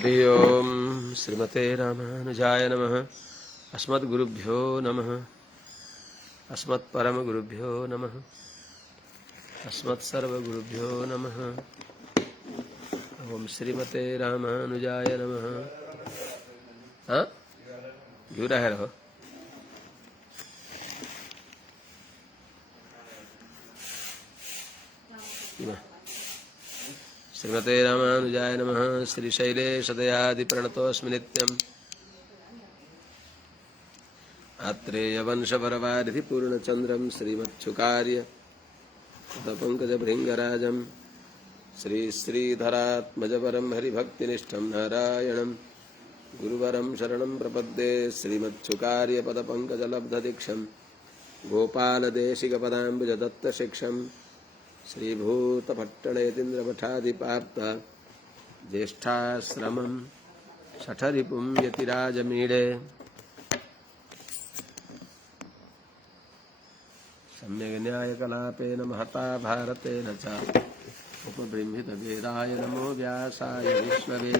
हरि ओम श्रीमते रामानुजाय नमः। अस्मद्गुरुभ्यो नमः। अस्मत्परमगुरुभ्यो नमः। अस्मत्सर्वगुरुभ्यो नमः। ओम श्रीमते रामानुजाय नमः। हाँ क्यों रह रहे हो? श्रीमते रामानुजाय नमः। श्रीशैलेशदयादिप्रणतोऽस्मि नित्यम्। आत्रेयवंशपरवारिधि पूर्णचन्द्रं श्रीमच्छुकार्य पङ्कजभृङ्गराजं श्रीश्रीधरात्मजपरं हरिभक्तिनिष्ठं नारायणं गुरुवरं शरणं प्रपद्ये। श्रीमच्छुकार्यपदपङ्कजलब्धदीक्षं गोपालदेशिकपदाम्बुजदत्तशिक्षं श्रीभूतपट्टणयतीन्द्रमठाधिपाप्त ज्येष्ठाश्रमं शठरिपुं यतिराजमीडे सम्यग् न्यायकलापेन महता भारतेन च उपबृंहितवेदाय नमो व्यासाय विष्णवे।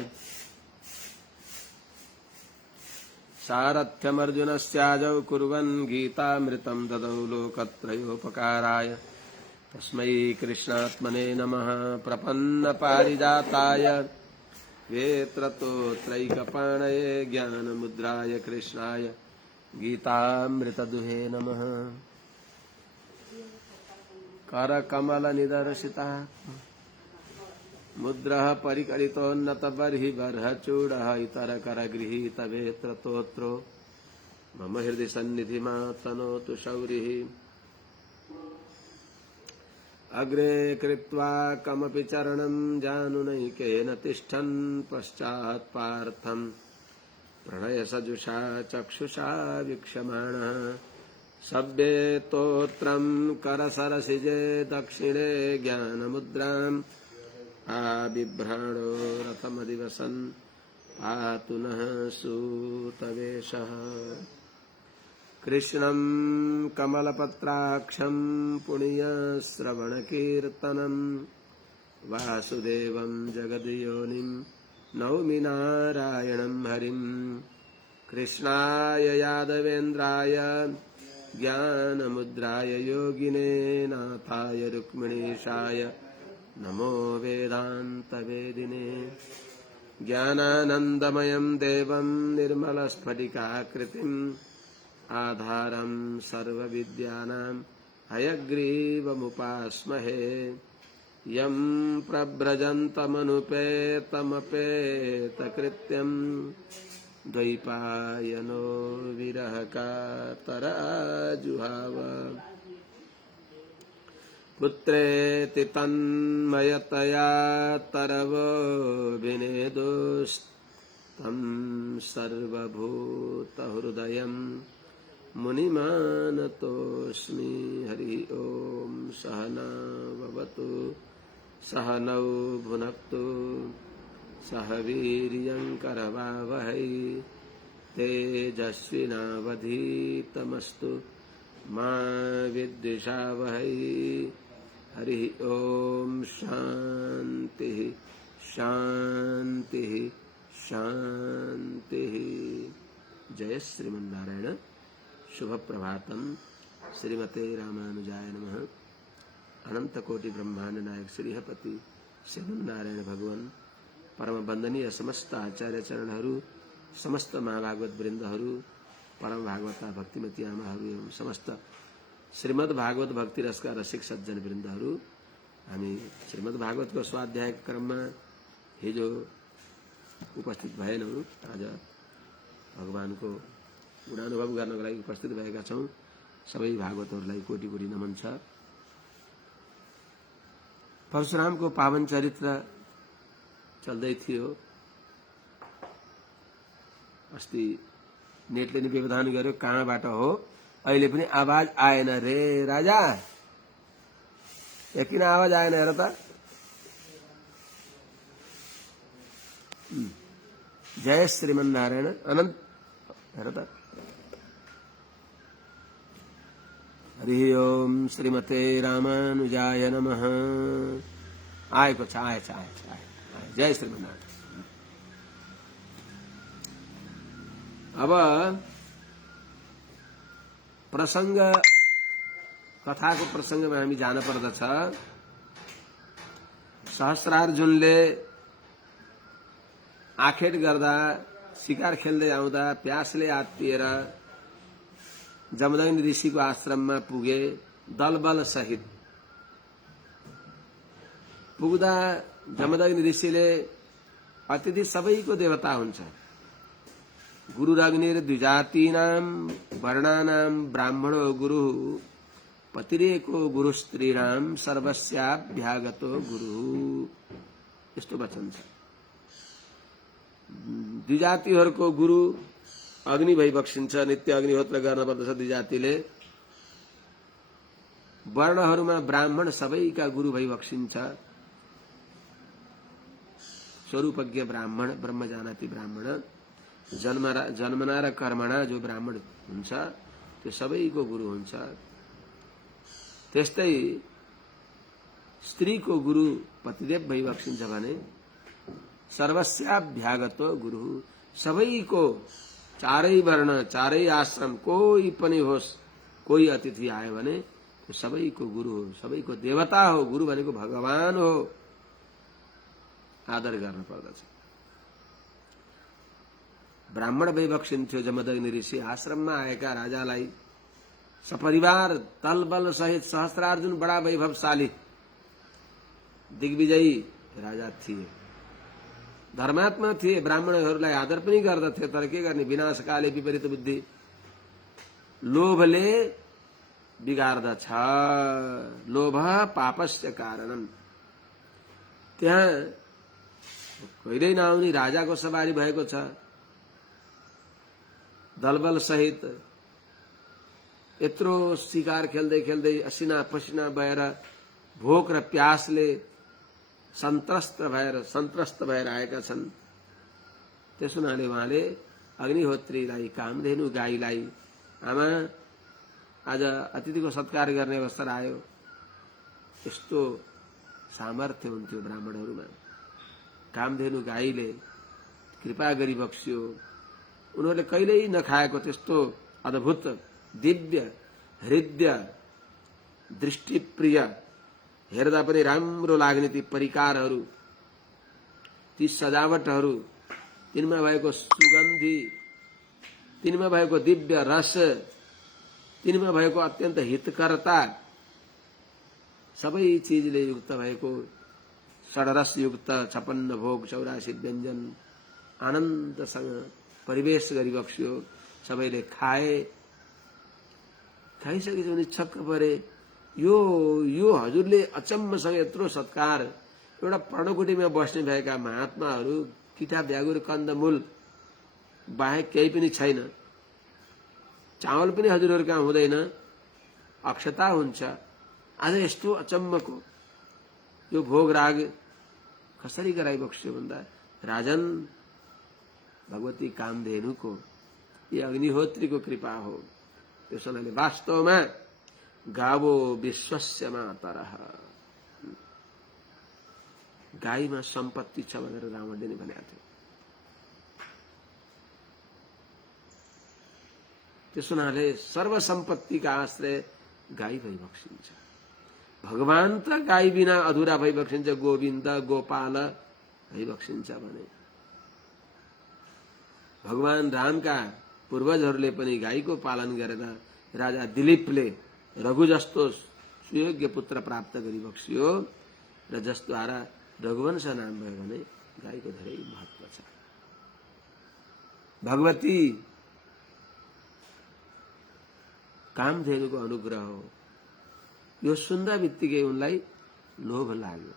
सारथ्यमर्जुनस्याजौ कुर्वन् गीतामृतं ददौ लोकत्रयोपकाराय तस्मै कृष्णात्मने नमः। प्रपन्नपारिजाताय वेत्रतोत्रैकपाणये ज्ञानमुद्राय कृष्णाय गीतामृतदुहे नमः। करकमलनिदर्शिता मुद्रः परिकलितोन्नतबर्हिबर्हचूडः इतरकरगृहीतवेत्रतोत्रो मम हृदि सन्निधिमातनोतु शौरिः। अग्रे कृत्वा कमपि चरणं जानुनैकेन तिष्ठन् पश्चात्पार्थं प्रणयसजुषा चक्षुषा वीक्षमाणः। सभ्येतोत्रं करसरसिजे दक्षिणे ज्ञानमुद्राम् आबिभ्राणो रथमदिवसन् पातु नः सूतवेषः। कृष्णं कमलपत्राक्षं पुण्यश्रवणकीर्तनं वासुदेवं जगद्योनिं नौमि नारायणं हरिं। कृष्णाय यादवेन्द्राय ज्ञानमुद्राय योगिने नाथाय रुक्मिणीशाय नमो वेदान्तवेदिने। ज्ञानानन्दमयं देवं निर्मलस्फटिकाकृतिम् आधारं सर्वविद्यानां हयग्रीवमुपास्महे। यं प्रव्रजन्तमनुपेतमपेतकृत्यं द्वैपायनो विरहकातराजुहाव। पुत्रेति तन्मयतया तरवोऽभिनेदोस्तं सर्वभूतहृदयं मुनिमानतोऽस्मि। हरि ओम सहना भवतु सहनौ भुनक्तु सह वीर्यं करवावहै तेजस्विनावधीतमस्तु मा विद्विषावहै। हरि ओम शांति शांति शांति। जय श्रीमन्नारायण। शुभ प्रभातम। श्रीमते रामानुजाय नमः। अनंत कोटि ब्रह्मांड नायक श्रीहपति श्रीमन्नारायण भगवान परम वंदनीय समस्त आचार्य चरणहरू, समस्त महाभागवत वृन्दहरू, परम भागवता भक्तिमती आमाहरू एवं समस्त श्रीमद् भागवत भक्ति रसका रसिक सज्जन वृन्दहरू, हामी श्रीमद् भागवतको स्वाध्याय क्रममा हिजो उपस्थित भएनौं। आज भगवानको गुणानुभव गर्नको लागि उपस्थित भएका छौं। सबै भागवतहरूलाई कोटि कोटि नमन छ। परशुरामको पावन चरित्र चल्दै थियो। अस्ति नेटले नि व्यवधान गर्यो कहाँबाट हो, अहिले पनि आवाज आएन रे राजा। किन आवाज आएन हेर त। जय श्रीमन्नारायण। अनन्त हेर त। हरि ओम श्रीमते रामानुजाय नमः। आएको छ आएछ। जय श्रीमन्नारायण। अब प्रसंग कथाको प्रसंगमा हामी जान पर्दछ। सहस्रार्जुनले आखेट गर्दा शिकार खेल्दै आउँदा प्यासले आत्तिएर जमदग्नि ऋषिको आश्रममा पुगे दलबल सहित। पुग्दा जमदग्नि ऋषिले अतिथि सबैको देवता हुन्छ। गुरुरग्निर द्विजातीनां वर्णानां ब्राह्मणो गुरु पतिरेको गुरुस्त्रीणां सर्वस्याभ्यागतो गुरु। यस्तो वचन छ। द्विजातिहरूको गुरु अग्नि भई बक्सिन्छ। नित्य अग्निहोत्र गर्न पर्दछ द्विजातिले। वर्णहरूमा ब्राह्मण सबैका गुरु भई बक्सिन्छ। स्वरूपज्ञ ब्राह्मण, ब्रह्म जानाति ब्राह्मण, जन्मना र कर्मणा जो ब्राह्मण हुन्छ त्यो सबैको गुरु हुन्छ। त्यस्तै स्त्रीको गुरु पतिदेव भई बक्सिन्छ भने सर्वस्याभ्यागतो गुरु, सबैको चारै वर्ण चारै आश्रम कोही पनि होस्, कोही अतिथि आयो भने त्यो सबैको गुरु हो, सबैको देवता हो। गुरु भनेको भगवान हो। आदर गर्न पर्दछ। ब्राह्मण भई बक्सिन्थ्यो जमदग्नि ऋषि। आश्रममा आएका राजालाई सपरिवार तलबल सहित सहस्रार्जुन बडा वैभवशाली दिग्विजयी राजा थिए। धर्मात्मा थिए। ब्राह्मणहरूलाई आदर पनि गर्दथे। तर के गर्ने, विनाशकाले विपरीत बुद्धि, लोभले बिगार्दछ। लोभ पापस्य कारणम्। त्यहाँ कहिल्यै नआउने राजाको सवारी भएको छ दलबल सहित। यत्रो शिकार खेल्दै खेल्दै असिना पसिना भएर भोक र प्यासले सन्त्रस्त भएर आएका छन्। त्यस हुनाले उहाँले अग्निहोत्रीलाई, कामधेनु गाईलाई, आमा आज अतिथिको सत्कार गर्ने अवसर आयो। यस्तो सामर्थ्य हुन्थ्यो ब्राह्मणहरूमा। कामधेनु गाईले कृपा गरी बक्स्यो। उनीहरूले कहिल्यै नखाएको त्यस्तो अद्भुत दिव्य हृदय दृष्टिप्रिय, हेर्दा पनि राम्रो लाग्ने ती परिकारहरू, ती सजावटहरू, तिनमा भएको सुगन्धी, तिनमा भएको दिव्य रस, तिनमा भएको अत्यन्त हितकरता, सबै चीजले युक्त भएको षडरस युक्त 56 भोग 84 व्यञ्जन आनन्दसँग परिवेश गरी बक्स्यो। सबैले खाए। खाइसकेपछि उनी छक्क परे। यो हजुरले अचम्मसँग यत्रो सत्कार, एउटा पर्णकुटीमा बस्ने भएका महात्माहरू किटा ब्यागुर कन्दमूल बाहेक केही पनि छैन, चावल पनि हजुरहरू कहाँ हुँदैन, अक्षता हुन्छ। आज यस्तो अचम्मको यो भोग राग कसरी गराइबक्स्यो भन्दा राजन भगवती कामधेनुको, ये अग्निहोत्रीको कृपा हो। त्यसैले वास्तवमा गावो विश्वस्य मातरः, गाईमा सम्पत्ति छ भनेर रावणले नै भनेको थियो। त्यसैले सर्वसम्पत्तिका आश्रय गाई भई बक्सिन्छ। भगवान त गाई बिना अधुरा भई बक्सिन्छ। गोविन्द गोपाल भई बक्सिन्छ भने भगवान रामका पूर्वजहरूले पनि गाईको पालन गरेर राजा दिलीपले रघु जस्तो सुयोग्य पुत्र प्राप्त गरी बक्सियो र जसद्वारा रघुवंश नाम भयो भने गाईको धेरै महत्व छ। भगवती कामधेनुको अनुग्रह हो। यो सुन्दा बित्तिकै उनलाई लोभ लाग्यो।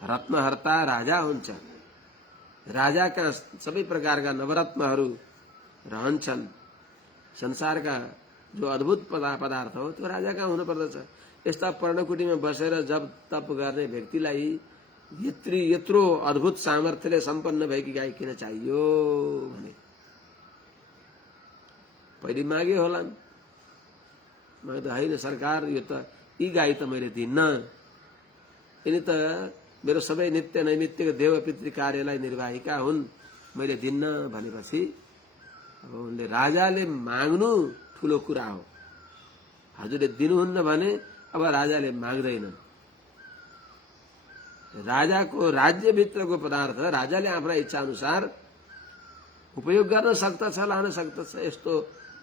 रत्नहर्ता राजा हुन्छ। राजाका सबै प्रकारका नवरत्नहरू रहन्छन्। संसारका जो अद्भुत पदार्थ हो त्यो राजाका हुनु पर्दछ। यस्ता पर्णकुटीमा बसेर जप तप गर्ने व्यक्तिलाई यत्रो अद्भुत सामर्थ्यले सम्पन्न भएकी गाई किन चाहियो भने पहिले मागे होला। मैले त होइन सरकार, यो त यी गाई त मैले दिन्न, यिनी त मेरो सबै नित्य नैमित्तिक देव पितृ कार्यलाई निर्वाहिका हुन्, मैले दिन्न भनेपछि अब उनले राजाले माग्नु ठुलो कुरा हो। हजुरले दिनुहुन्न भने अब राजाले माग्दैनन्। राजाको राज्यभित्रको पदार्थ राजाले आफ्ना इच्छा अनुसार उपयोग गर्न सक्दछ, लान सक्दछ। यस्तो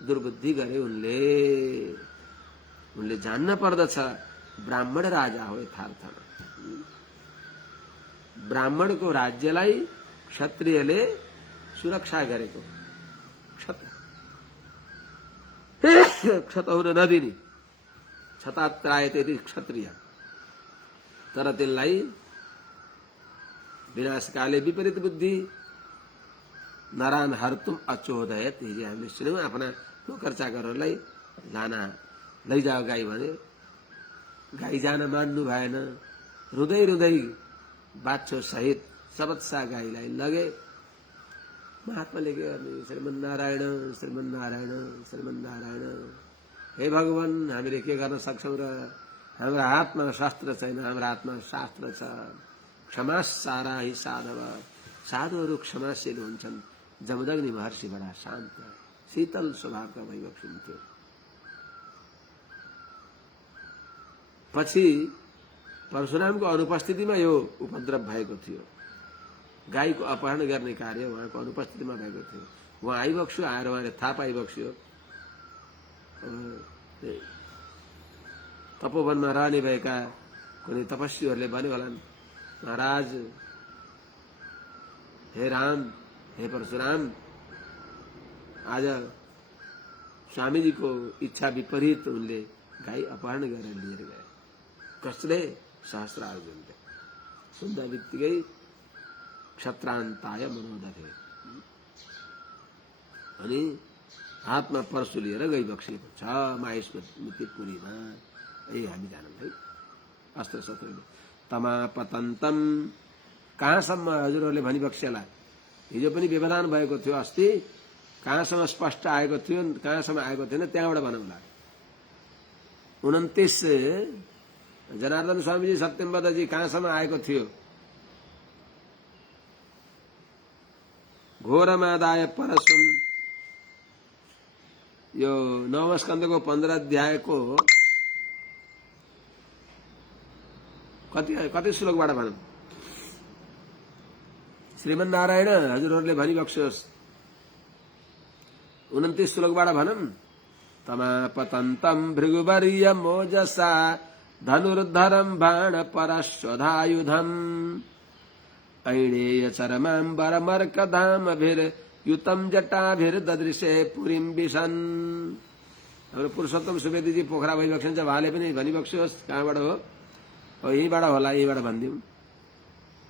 दुर्बुद्धि गरे उनले जान्न पर्दछ ब्राह्मण राजा हो यथार्थमा। ब्राह्मणको राज्यलाई क्षत्रियले सुरक्षा गरेको, क्षत हुन नदिने, क्षतात्रायते इति क्षत्रिय। तर त्यसलाई विनाशकाले विपरीत बुद्धि नरान हर्तुम अचोदयत। हिजो हामीले सुन्यौं, आफ्ना नोकर चाकरहरूलाई लाना लैजाओ गाई भने गाई जान मान्नु भएन। रुँदै रुँदै बाछो सहित सबत्सा गाईलाई लगे। महात्माले के गर्ने? श्रीमन्नारायण श्रीमन्नारायण श्रीमन्नारायण। हे भगवान, हामीले के गर्न सक्छौं र? हाम्रो हातमा शास्त्र छैन, हाम्रो हातमा शास्त्र छ। क्षमा सारा ही साधव। साधुहरू क्षमाशील हुन्छन्। जमदग्नि महर्षि बडा शान्त शीतल स्वभावका भइबक्सु हुन्थ्यो। पछि परशुरामको अनुपस्थितिमा यो उपद्रव भएको थियो। गाईको अपहरण गर्ने कार्य उहाँको अनुपस्थितिमा भएको थियो। उहाँ आइबक्स्यो, आएर उहाँले थाहा पाइबक्स्यो। तपोवनमा रहने भएका कुनै तपस्वीहरूले भन्यो होलान्, महाराज, हे राम, हे परशुराम, आज स्वामीजीको इच्छा विपरीत उनले गाई अपहरण गरेर लिएर गए। कसले? सहस्रार्जुनले। सुन्दा बित्तिकै क्षत्रान्ताय मनोदधे अनि हातमा परशु लिएर गइबक्सेको छ माहेश्वरमुति पुरीमा। हामी जानौँ है। अस्त्र शत्रुले तमापतन्तम। कहाँसम्म हजुरहरूले भनिबक्सेला? हिजो पनि व्यवधान भएको थियो, अस्ति कहाँसम्म स्पष्ट आएको थियो, कहाँसम्म आएको थिएन, त्यहाँबाट भनौँला। 29 जनार्दन स्वामीजी सत्यम्बरजी कहाँसम्म आएको थियो? घोरमादाय परशुम। यो 9 स्कन्धको 15 अध्यायको कति श्लोकबाट भनौँ? श्रीमन्नारायण हजुरहरूले भनिबक्स्योस्। 29 श्लोकबाट भनौँ। तमापतन्तं भृगुवर्य मोजसा धनुर्धरं बाण परश्वधायुधम् ऐणेय चरमाम्बरमर्कधामभिर्युतं जटाभिर्ददृशे पुरीं विशन्। हाम्रो पुरुषोत्तम सुवेदीजी पोखरा भइबक्सिन्छ, उहाँले पनि भनिबक्स्योस्। कहाँबाट हो? यहीँबाट होला, यहीँबाट भनिदिउँ।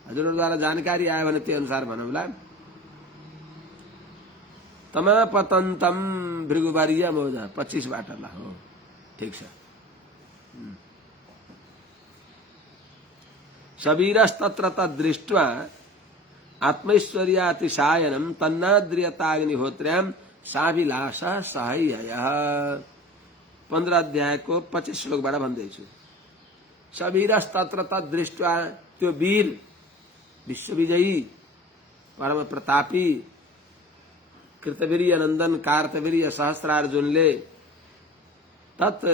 हजुरहरूद्वारा जानकारी आयो भने त्यो अनुसार भनौँला। तमापतन्तं भृगुवर्य मोज 25 बाट ल हो, ठिक छ। सबीरस्तत्र तद्दृष्ट्वा आत्मैश्वर्यातिशायनं तन्नाद्रियताग्निहोत्र्यां साभिलाषः सहाय्यः। 15 अध्यायको 25 श्लोकबाट भन्दैछु। सबीरस्तत्र तद्दृष्ट्वा, त्यो वीर विश्वविजयी परम प्रतापी कृतवीर्य नन्दन कार्तवीर्य सहस्रार्जुनले तत्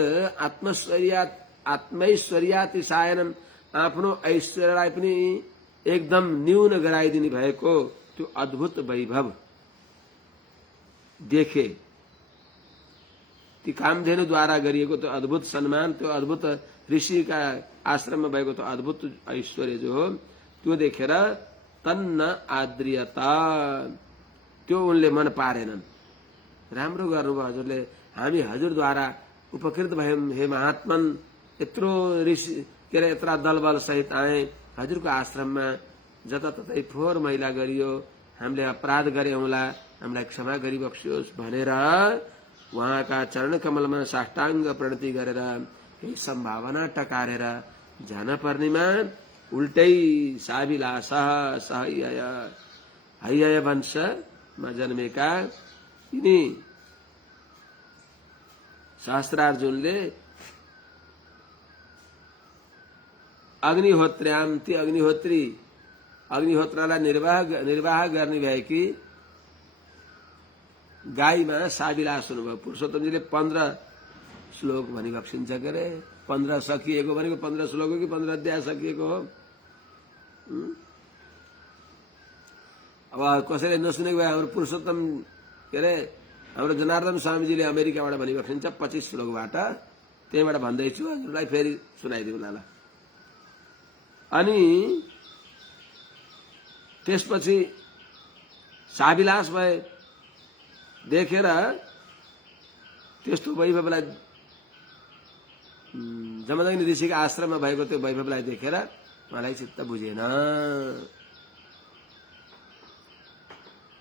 आत्मैश्वर्यातिशायनम, आफ्नो ऐश्वर्यलाई पनि एकदम न्यून गराइदिने भएको त्यो अद्भुत वैभव देखे। ती कामधेनुद्वारा गरिएको त्यो अद्भुत सम्मान, त्यो अद्भुत ऋषिका आश्रममा भएको त्यो अद्भुत ऐश्वर्य जो हो, त्यो देखेर तन्न आद्रियता, त्यो उनले मन पारेनन्। राम्रो गर्नुभयो हजुरले, हामी हजुरद्वारा उपकृत भयौं। हे महात्मन, यत्रो ऋषि के अरे यत्रा दलबल सहित आए हजुरको आश्रममा, जताततै फोहोर मैला गरियो, हामीले अपराध गरे होला, हामीलाई क्षमा गरिबक्स्योस् भनेर उहाँका चरण कमलमा साष्टाङ्ग प्रणति गरेर केही सम्भावना टकारेर जान पर्नेमा उल्टै साभिलाषः सहाय्यय, हैयय वंशमा जन्मेका यिनी सहस्रार्जुनले अग्निहोत्र्याम, ती अग्निहोत्रलाई निर्वाह गर्ने भएकी गाईमा साविलास हुनुभयो। पुरुषोत्तमजीले 15 श्लोक भनी बक्सिन्छ के अरे। 15 सकिएको भनेको 15 श्लोक हो कि 15 अध्याय सकिएको हो? अब कसैले नसुनेको भए हाम्रो पुरुषोत्तम के अरे हाम्रो जनार्दन स्वामीजीले अमेरिकाबाट भनी बक्सिन्छ 25 श्लोकबाट। त्यहीबाट भन्दैछु, हजुरलाई फेरि सुनाइदिउँला ल। अनि त्यसपछि साविलास भए, देखेर त्यस्तो वैभवलाई, जमदग्नि ऋषिको आश्रममा भएको त्यो वैभवलाई देखेर मलाई चित्त बुझेन,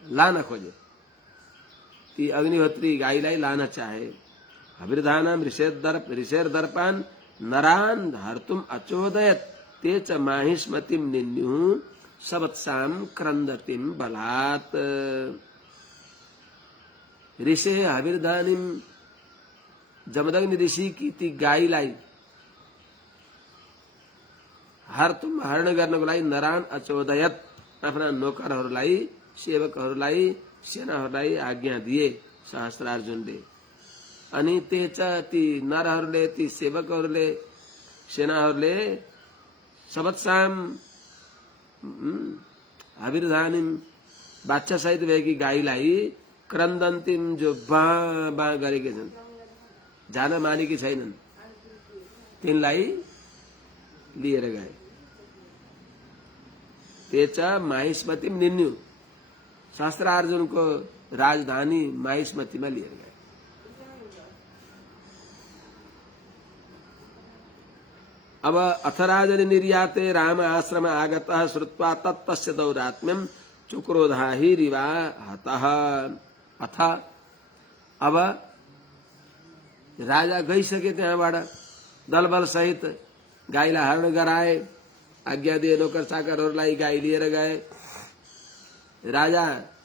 लान खोजे। ती अग्निहोत्री गाईलाई लान चाहे। हविर्धानम ऋषेर दर्पान नरान हर्तुम अचोदयत ते च माहिष्मतिम निन्यु सबत्साम क्रंदतिम बलात्। ऋषे हविर्धानिम, जमदग्नि ऋषि की ती गाईलाई हरण गर्नको लागि नरान अचोदयत, आफ्ना नोकरहरूलाई, सेवकहरूलाई, सेनाहरूलाई आज्ञा दिए सहस्त्रार्जुनले। अनि ती नरहरूले, ती सेवकहरूले, सेनाहरूले सबत्साम हविर्धानिम, बाच्छा सहित भएकी गाईलाई क्रन्दन्तिम, जो बाँ बाँ गरेका छन्, जान मानेकी छैनन्, तिनलाई लिएर गए। तेच माहिष्मतिम निन्यु, सहस्त्रार्जुनको राजधानी माहिष्मतिमा लिएर गए। अब अथराजन निर्याते राम आश्रम आगतः श्रुत्वा तत्तस्य दौरात्म्यम चुक्रोधा हि रिवा हतः। अथ अब राजा गइसके त्यहाँबाट दलबल सहित गाईलाई हरण गराए, आज्ञा दिए नोकर चाकरहरूलाई, गाई लिएर गए। राजा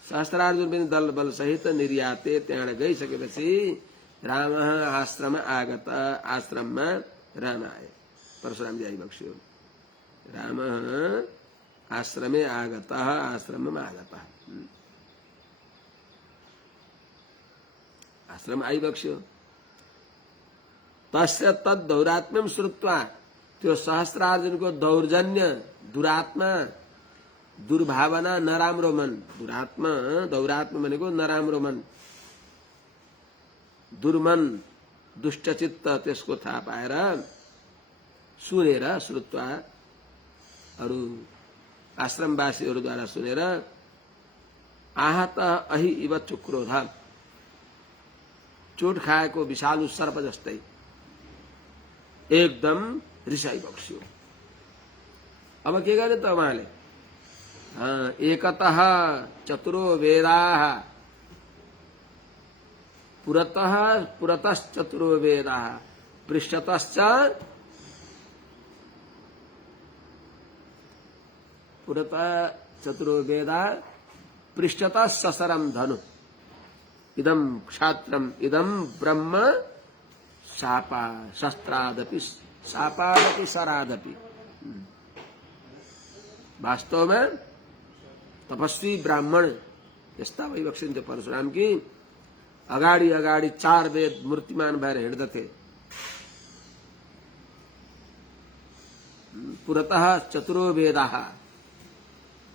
सहस्त्रार्जुन पनि दलबल सहित निर्याते त्यहाँ गइसकेपछि राम आश्रम आगत, आश्रममा राम आए। परशुराम जी आइबक्स्यो। राम आश्रमे आगत, आश्रममा आगत, आश्रम आइबक्स्यो। तस्य तद दौरात्म्यम श्रुत्वा, त्यो सहस्त्रार्जुनको दौर्जन्य, दुरात्मा, दुर्भावना, नराम्रो मन, दुरात्मा, दौरात्मा भनेको नराम्रो मन, दुर्मन, दुष्टचित्त, त्यसको थाहा पाएर, सुनेर, श्रुत्वा, अरू आश्रमवासीहरूद्वारा सुनेर, आहत अहि इव चुक्रोध, चोट खाएको विषालु सर्प जस्तै एकदम रिसाई बक्स्यो। अब के गरे त उहाँले? एकतः चतुरो वेदाः, पुरतश्चतुरो वेदाः, पृष्ठतश्च, पुरतः चतुरो वेदा, पृष्ठतः ससरम धनु, इदम क्षात्रम, इदम ब्रह्म, शापा शस्त्रादपि, शापादपि शरादपि। वास्तव में तपस्वी ब्राह्मण यस्ता वैबक्सिन्थे परशुराम की अगाडि अगाडि 4 वेद मूर्तिमान भएर हिँड्दथे। पुरतः चतुरो वेदाः,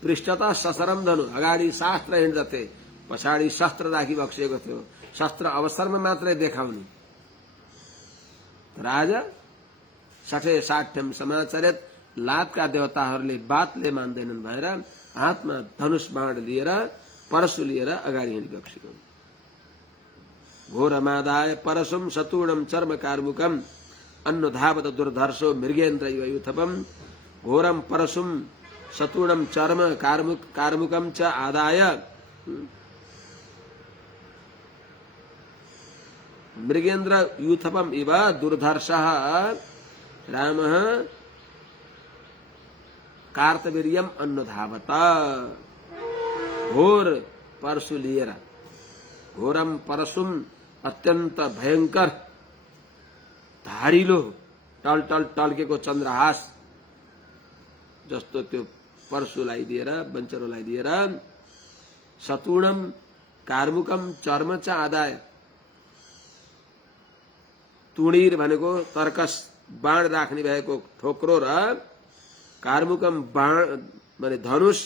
पृष्ठतः ससरम धनु, अगाडि शास्त्र हिँड्दथे, पछाडि शस्त्र राखी बक्सिएको थियो। शस्त्र अवसरमा मात्रै देखाउने। राजा 60 समाचरित, लातका देवताहरूले बातले मान्दैनन् भनेर हातमा धनुष बाण लिएर, परशु लिएर अगाडि हिँडिबक्सियो। घोरमादाय परशुम सतूणम चर्म कार्मुकम अन्नुधावत दुर्धर्षो मृगेन्द्र इव यूथपम। घोरम परशुम सतूणम चर्म कार्मुकम च आदाय मृगेन्द्र यूथपम इव दुर्धर्षः रामः कार्तवीर्यम अन्नुधावत। घोर परशु लिएर, घोरम परशुम, अत्यन्त भयंकर, धारिलो, टल टल टल्केको चन्द्रहास जस्तो त्यो परशुलाई दिएर, बञ्चरोलाई दिएर, सतुणम कार्मुकम चर्म च आदाय, तुणीर भनेको तर्कस बाण राख्ने भएको ठोक्रो र कार्मुकम बाण माने धनुष,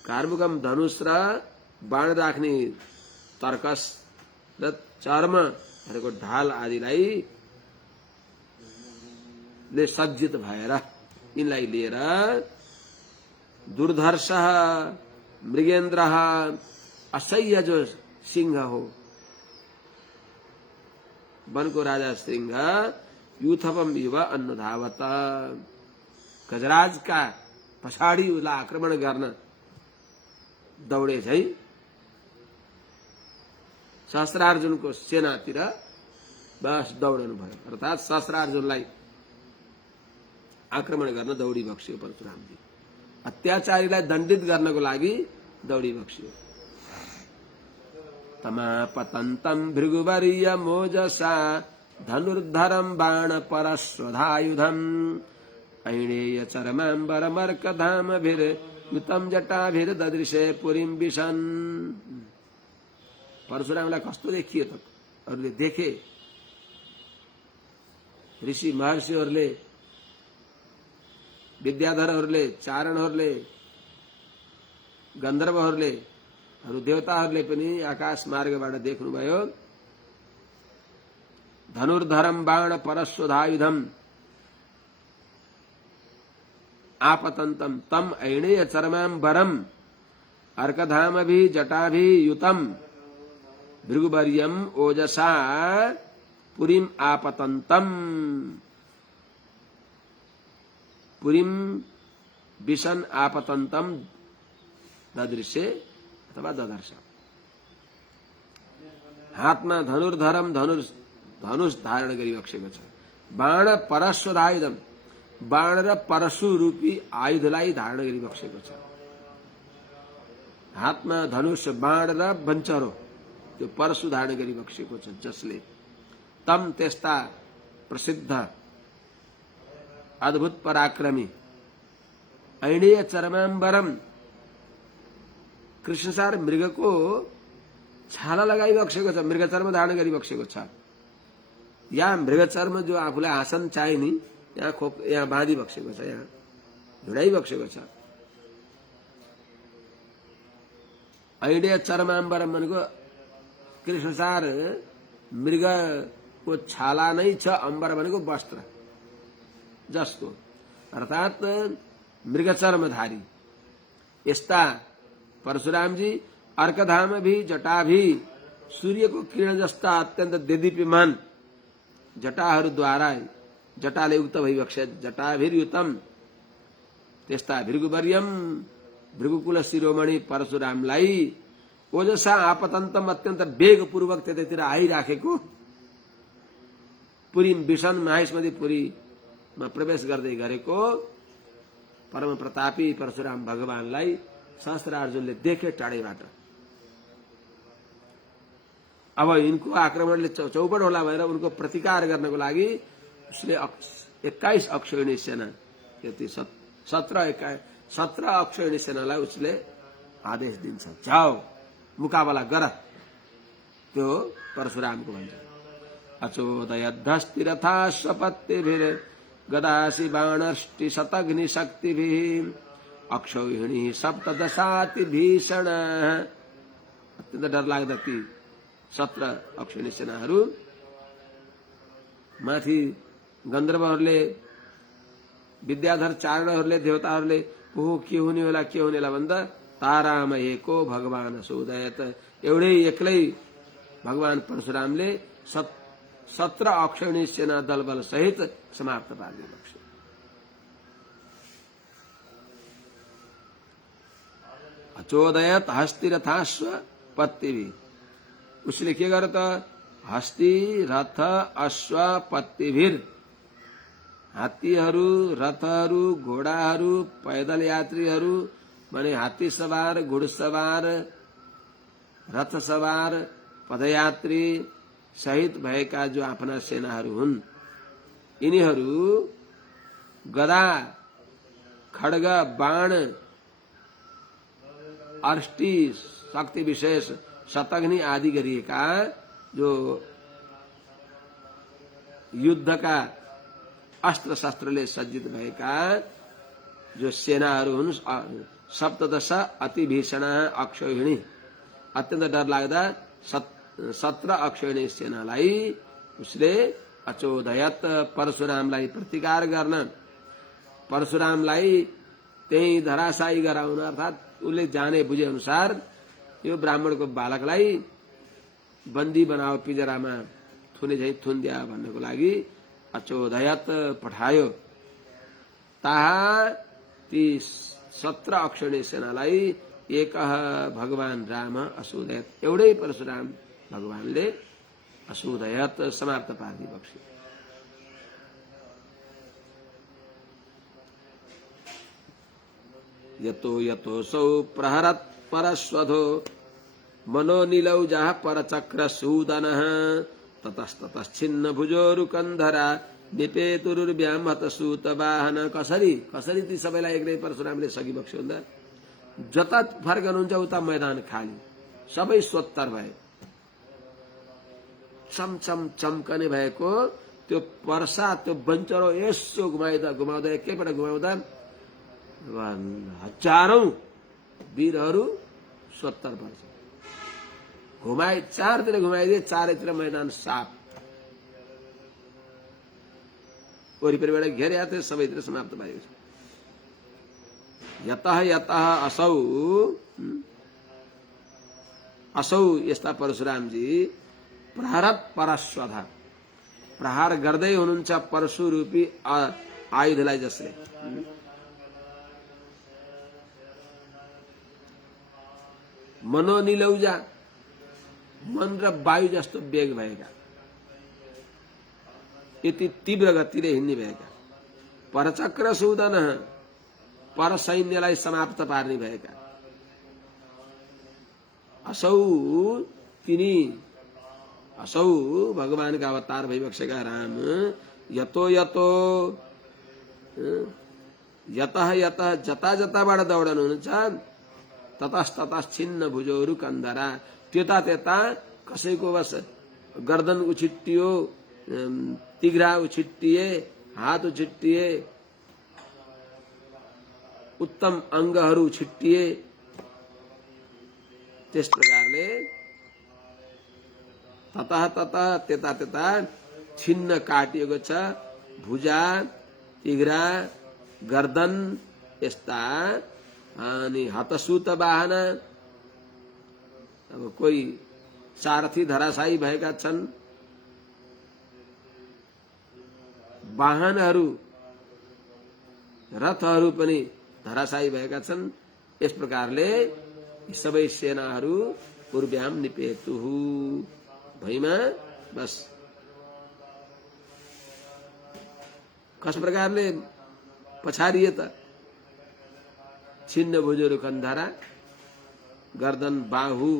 कार्मुकम धनुष र बाण राख्ने तर्कस र चर्म भनेको ढाल आदिलाई ले सज्जित भएर यिनलाई लिएर दुर्धर्ष मृगेन्द्र असह्य जो सिंह हो, वनको राजा सिंह युथपम युव अन्नधावत, गजराजका पछाडि उसलाई आक्रमण गर्न दौडे झै सहस्रार्जुनको सेनातिर बस दौडनु भयो, अर्थात सहस्रार्जुनलाई आक्रमण गर्न दौडी बक्सियो परशुरामजी। अत्याचारीलाई दण्डित गर्नको लागि दौडी बक्सियो। तमापतन्तं भृगुवर्य मोजसा धनुर्धरं बाण परश्वधायुधम् ऐणेय चरमाम्बरमर्कधामभिर्युतं जटाभिर्ददृशे पुरीं विशन्। परशुरामलाई कस्तो देखियो त, अरूले देखे, ऋषि महर्षिहरूले, विद्याधरहरूले, चारणहरूले, गन्धर्वहरूले, अरू देवताहरूले पनि आकाश मार्गबाट देख्नुभयो। धनुर्धरम बाण परश्वधायुधम आपतन्तं तम ऐणेय चरमाम्बरम अर्कधामभि जटाभि युतम भृगुवर्यम ओजसा पुरीम आपतन्तं, पुरीम विशन आपतन्तं ददृश्य अथवा ददर्श। हातमा धनुर्धरम धनुष धारण गरी बसेको छ, बाण परश्वधायुधम बाण र परशु रूपी आयुधलाई धारण गरी बसेको छ। हातमा धनुष बाण र बञ्चरो त्यो परशु धारण गरी बसेको छ, जसले तम त्यस्ता प्रसिद्ध अद्भुत पराक्रमी ऐणेय चरमाम्बरम कृष्णसार मृगको छाला लगाई बसेको छ, मृग चर्म धारण गरी बसेको छ। यहाँ मृग चर्म जो आफूलाई आसन चाहिने यहाँ बाँधी बसेको छ, यहाँ ढुडाइ बसेको छ। ऐणेय चरमाम्बरम भनेको कृष्णसार मृगको छाला नै छ, अम्बर भनेको वस्त्र जसको, अर्थात मृगचर्मधारी यस्ता परशुरामजी अर्कधामभि जटाभि सूर्यको किरण जस्ता अत्यन्त देदीप्यमान जटाहरूद्वारा जटाले युक्त भइबक्से जटाभिर्युतम त्यस्ता भृगुवर्यम भृगुकुल शिरोमणि परशुरामलाई ओजसा आपतन्तम अत्यन्त वेगपूर्वक त्यतैतिर आइराखेको पुरी विषण माहेशमती पुरीमा प्रवेश गर्दै गरेको परम प्रतापी परशुराम भगवानलाई सहस्रार्जुनले देखे टाढैबाट। अब यिनको आक्रमणले चौपट होला भएर उनको प्रतिकार गर्नको लागि उसले 21 अक्षौहिणी सेना, 17 अक्षौहिणी सेनालाई उसले आदेश दिन्छ, जाओ मुकाबला गर। त्यो परशुरामको भन्छ। अचोदयद्धस्तिरथाश्वपत्तिभिर गदासि बाणष्टि शतग्नि शक्तिभिः अक्षौहिणी सप्तदशाति भीषण। अत्यन्त डरलाग्दा ती 17 अक्षौहिणी सेनाहरू माथि गन्धर्वहरूले, विद्याधर चारणहरूले, देवताहरूले ओहो के हुने होला भन्दा तारामयको भगवान सोदयत, एउटै एक्लै भगवान परशुरामले 17 अक्षौहिणी सेना दलबल सहित समाप्त पारिदिनु भएको छ। अचोदयत हस्तिरथाश्व पत्तिभि, उसले के गर्यो त हस्ती रथ अश्व पत्तिभिर, हात्तीहरू, रथहरू, घोडाहरू, पैदल यात्रीहरू माने हात्ती सवार, घुडसवार, रथ सवार, पदयात्री सहित भएका जो आफ्ना सेनाहरू हुन्, यिनीहरू गदा, खड्ग, बाण, अर्ष्टि, शक्ति विशेष शतघ्नी आदि गरिएका जो युद्धका अस्त्र शस्त्रले सज्जित भएका जो सेनाहरू हुन्, 17 अति भीषण अक्षौहिणी, अत्यन्त डरलाग्दा 17 अक्षौहिणी सेनालाई उसले अचोदयत परशुरामलाई प्रतिकार गर्न, परशुरामलाई त्यही धराशायी गराउन, अर्थात् उसले जाने बुझे अनुसार यो ब्राह्मणको बालकलाई बन्दी बनाओ, पिंजरामा थुने झैं थुन्दिया भन्नको लागि अचोदयत पठायो। ताहा ती 17 अक्षौहिणी सेनालाई एक भगवान राम असुदयत, एउटै परशुराम भगवानले असुदयत समाप्त पार्दी बक्सी। यतो यतोसौ प्रहरत परस्वधो मनोनिलौजः परचक्र सूदनः ततस्ततश्छिन्न भुजोरुकन्धरा निपेतुरुर्व्याम हतसूत वाहन। कसरी कसरी ती सबैलाई एक्लै परशुरामले सगी बक्स्यो भन्दा जता फर्कनुहुन्छ उता मैदान खाली, सबै स्वत्तर भए, चमचम चम्कने भएको त्यो पर्सा, त्यो बन्चरो यसो घुमाउँदा एकैपल्ट घुमाउँदा हजारौं वीरहरू स्वत्तर पर्छ। घुमाए, चारतिर घुमाइदिए, चारैतिर मैदान साफ, वरिपरिबाट घेरिया थियो, सबैतिर समाप्त भएको छ। यतः यतः असौ असौ यस्ता परशुरामजी प्रहरत परस्वध, प्रहार गर्दै हुनुहुन्छ परशु रूपी आयुधलाई, जसले मनोनिलौजा, मन र वायु जस्तो वेग भएका, यति तीव्र गतिले हिँड्ने भएका, परचक्र सूदन, पर सैन्यलाई समाप्त पार्ने भएका, असौ तिनी, असौ भगवानका अवतार भइबक्सेका राम, यतो यतो, यतः यतः, जता जताबाट दौडनु हुनुहुन्छ, ततस्ततश्छिन्न भुजोरु कन्धरा, त्यता त्यता कसैको बस गर्दन उछिट्टियो, तिघ्रा उछिट्टिए, हात उछिट्टिए, उत्तम अंगहरू छिट्टिए। त्यस प्रकारले ततः ततः, त्यता त्यता छिन्न काटिएको छ भुजा, तिघ्रा, गर्दन यस्ता, अनि हतसूत वाहन, अब कोही सारथी धराशायी भएका छन्, वाहनहरू रथहरू पनि धराशायी भएका छन्। यस प्रकारले सबै सेनाहरू पूर्व्याम निपेतुहु, भैमा बस कस प्रकारले पछारिए त, छिन्न भुजोरु कन्धरा, गर्दन, बाहु,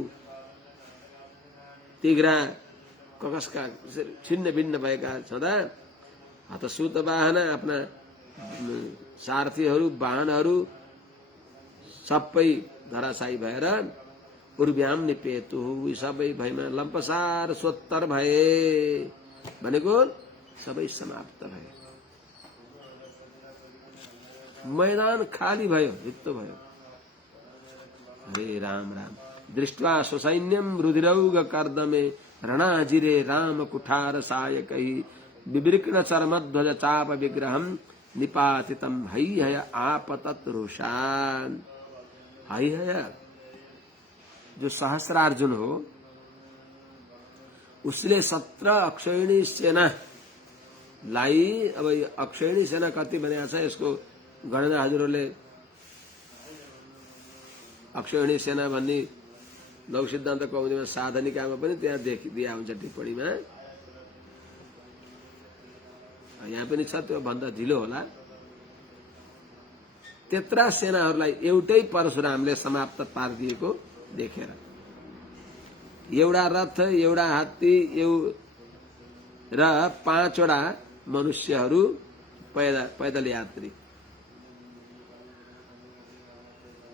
तिघ्रा, ककसका छिन्न भिन्न भएका छँदा, हतसूत वाहन, आफ्ना सारथीहरू, वाहनहरू सबै धराशायी भएर पूर्व्याम निपेतुहु, सबै भएमा लम्पसार स्वत्तर भए, भनेको सबै समाप्त भए, मैदान खाली भयो, रित्तो भयो। हरे राम राम। दृष्ट्वा स्वसैन्यम रुधिरौघ कर्दमे रणाजिरे राम कुठार सायकै विवृक्ण चर्मध्वज चाप विग्रहम निपातितम हैहय आपतत रुषान। हैहय जो सहस्रार्जुन हो, उसले 17 अक्षौहिणी सेना लाई, अब अक्षौहिणी सेना कति भनेको छ यसको गणना हजुरहरूले अक्षौहिणी सेना भन्ने लघु सिद्धान्त कौमुदीमा साधनिकामा पनि त्यहाँ दिया हुन्छ टिप्पणीमा, यहाँ पनि छ, त्यो भन्दा ढिलो होला। त्यत्रा सेनाहरूलाई एउटै परशुरामले समाप्त पारिदिएको देखेर, एउटा रथ, एउटा हात्ती र 5 वटा मनुष्यहरू पैदल यात्री,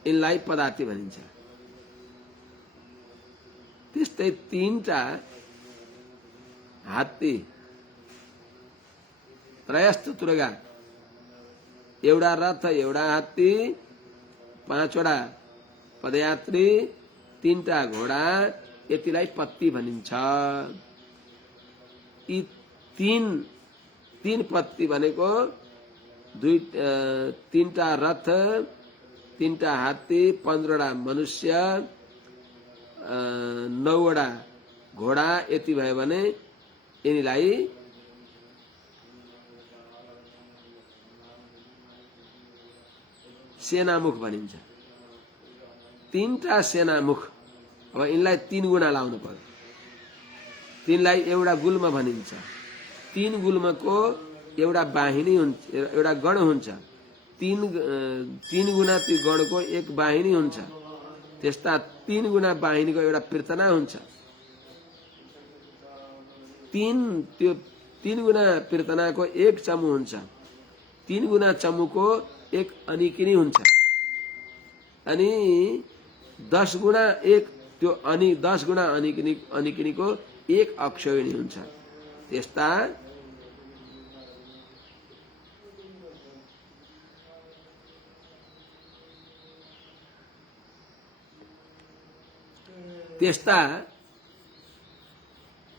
यिनलाई पदाति भनिन्छ। त्यस्तै तीनटा हात्ती त्रयस्तुर्गा, एउटा रथ, एउटा हात्ती, 5 वटा पदयात्री, 3टा घोडा, यतिलाई पत्ती भनिन्छ। यी तीन पत्ती भनेको 3टा रथ, 3टा हात्ती, 15 वटा मनुष्य, 9 वटा घोडा, यति भयो भने यिनीलाई सेनामुख भनिन्छ। 3टा सेनामुख। अब यिनलाई 3 गुणा लाउनु पर्यो। 3लाई एउटा गुल्म भनिन्छ। 3 गुल्मको एउटा बाहिनी हुन्छ, एउटा गण हुन्छ। 3 गुणा ती गणको एक बाहिनी हुन्छ। त्यस्ता 3 गुणा बाहिनीको एउटा पीर्तना हुन्छ। 3 गुणा पीर्तनाको एक चमु हुन्छ। 3 गुणा चमुको एक अनिकिनी हुन्छ। अनि 10 गुणा एक त्यो 10 गुणा अनिकिनीको एक अक्षौहिणी हुन्छ। त्यस्ता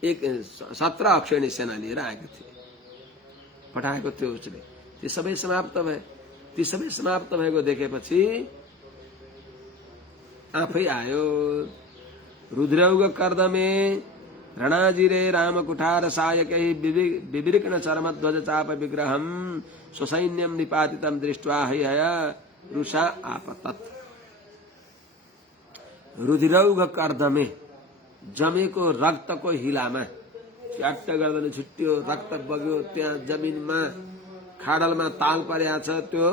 एक 17 अक्षौहिणी सेना लिएर आएका थिए, पठाएको थियो उसले। ती सबै समाप्त भए। ती सबै समाप्त भएको देखेपछि आफै आयो। रुद्रौग कर्दमे रणाजिरे रामकुठार सायकै विवृकण चरमध्वज चाप विग्रहम स्वसैन्यम निपातितम दृष्ट्वा हय रुषा आपतत्। रुधिरौघ कर्दमे, जमेको रक्तको हिलामा च्याट्ट गर्दैन छुट्यो, रक्त बग्यो। त्यहाँ जमिनमा खाडलमा ताल परेको छ, त्यो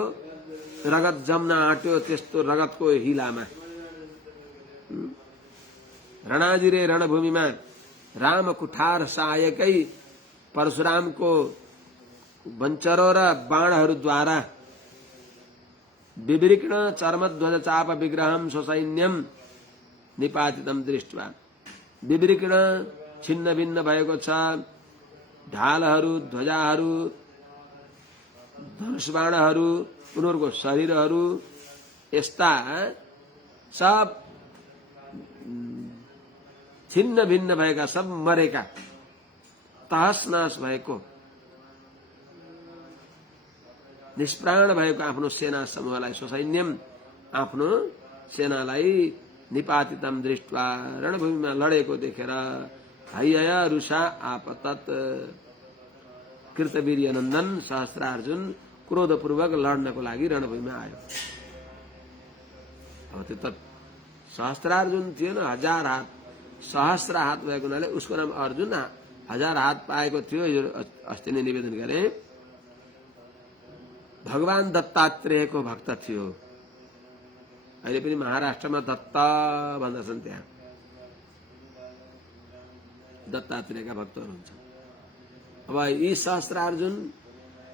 रगत जम्न आँट्यो। त्यस्तो रगतको हिलामा रणाजिरे रणभूमिमा राम कुठार सहायकै परशुरामको वञ्चरो र बाणहरूद्वारा विवृकण चर्मध्वज चाप विग्रहम स्वसैन्यम निपातितम दृष्ट्वा, विवृकण छिन्न भिन्न भएको छ। ढालहरू, ध्वजाहरू, धनुष बाणहरू, उनीहरूको शरीरहरू यस्ता सब छिन्न भिन्न भएका, सब मरेका, तहस नहस भएको, निष्प्राण भएको आफ्नो सेना समूहलाई, स्वसैन्यम आफ्नो सेनालाई निपातितम दृष्ट्वा रणभूमिमा लडेको देखेर हय रुषा आपतत्, कृतवीर्य नन्दन सहस्त्रार्जुन क्रोधपूर्वक लड्नको लागि रणभूमिमा आयो। अब त्यो त सहस्त्रार्जुन थिएन, 1000 हात, सहस्र हात भएको हुनाले उसको नाम अर्जुन, 1000 हात पाएको थियो। यो अस्ति नै निवेदन गरे। भगवान दत्तात्रेयको भक्त थियो। अहिले पनि महाराष्ट्रमा दत्त भन्दछन्। त्यहाँ दत्तात्रेयका भक्तहरू हुन्छ। अब यी सहस्त्रार्जुन